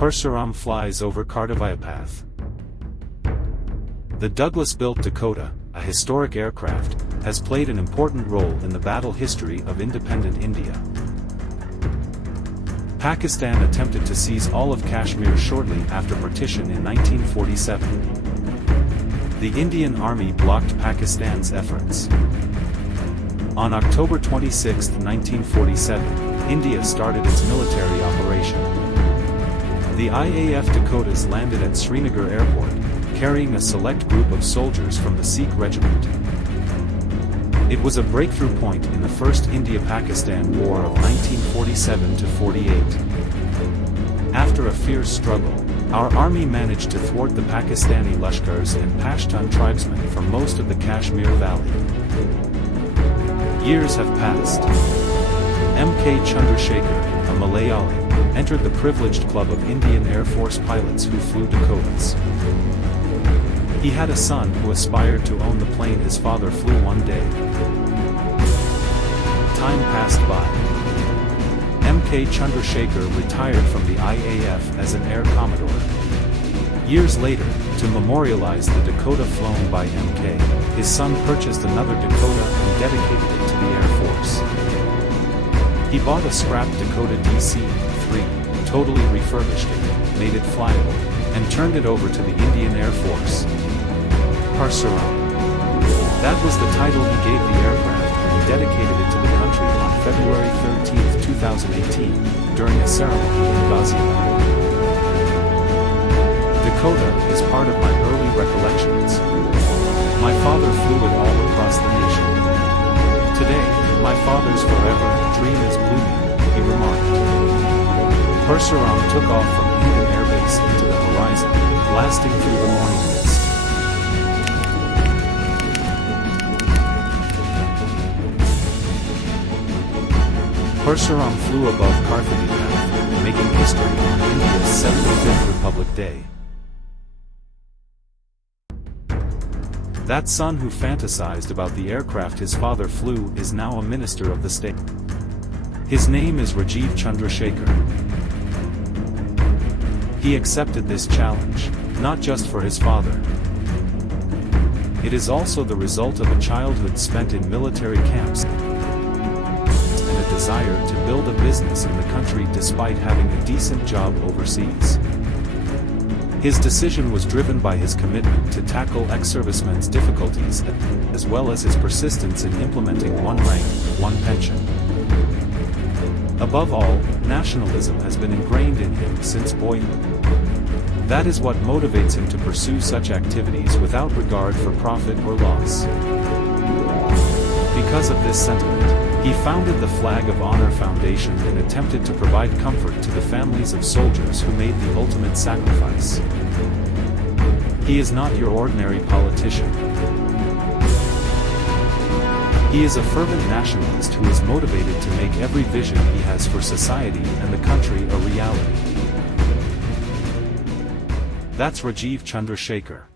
Parsuram flies over Kardavaya Path. The Douglas-built Dakota, a historic aircraft, has played an important role in the battle history of independent India. Pakistan attempted to seize all of Kashmir shortly after partition in 1947. The Indian Army blocked Pakistan's efforts. On October 26, 1947, India started its military operation. The IAF Dakotas landed at Srinagar Airport, carrying a select group of soldiers from the Sikh regiment. It was a breakthrough point in the First India-Pakistan War of 1947–48. After a fierce struggle, our army managed to thwart the Pakistani Lashkars and Pashtun tribesmen for most of the Kashmir Valley. Years have passed. M.K. Chandrasekhar, a Malayali, entered the privileged club of Indian Air Force pilots who flew Dakotas. He had a son who aspired to own the plane his father flew one day. Time passed by. M.K. Chandrasekhar retired from the IAF as an Air Commodore. Years later, to memorialize the Dakota flown by M.K., his son purchased another Dakota and dedicated it to the Air Force. He bought a scrap Dakota DC-3, totally refurbished it, made it flyable, and turned it over to the Indian Air Force. Parsuram. That was the title he gave the aircraft when he dedicated it to the country on February 13, 2018, during a ceremony in Ghaziabad. Dakota is part of my early recollections. My father flew it all across the nation. Today, my father's forever dream is blooming, he remarked. Parsuram took off from Indian Air Base into the horizon, blasting through the morning mist. Parsuram flew above Kardavaya Path, making history on India's 75th Republic Day. That son who fantasized about the aircraft his father flew is now a minister of the state. His name is Rajiv Chandrasekhar. He accepted this challenge, not just for his father. It is also the result of a childhood spent in military camps and a desire to build a business in the country despite having a decent job overseas. His decision was driven by his commitment to tackle ex-servicemen's difficulties, as well as his persistence in implementing one rank, one pension. Above all, nationalism has been ingrained in him since boyhood. That is what motivates him to pursue such activities without regard for profit or loss. Because of this sentiment, he founded the Flag of Honor Foundation and attempted to provide comfort to the families of soldiers who made the ultimate sacrifice. He is not your ordinary politician. He is a fervent nationalist who is motivated to make every vision he has for society and the country a reality. That's Rajiv Chandrasekhar.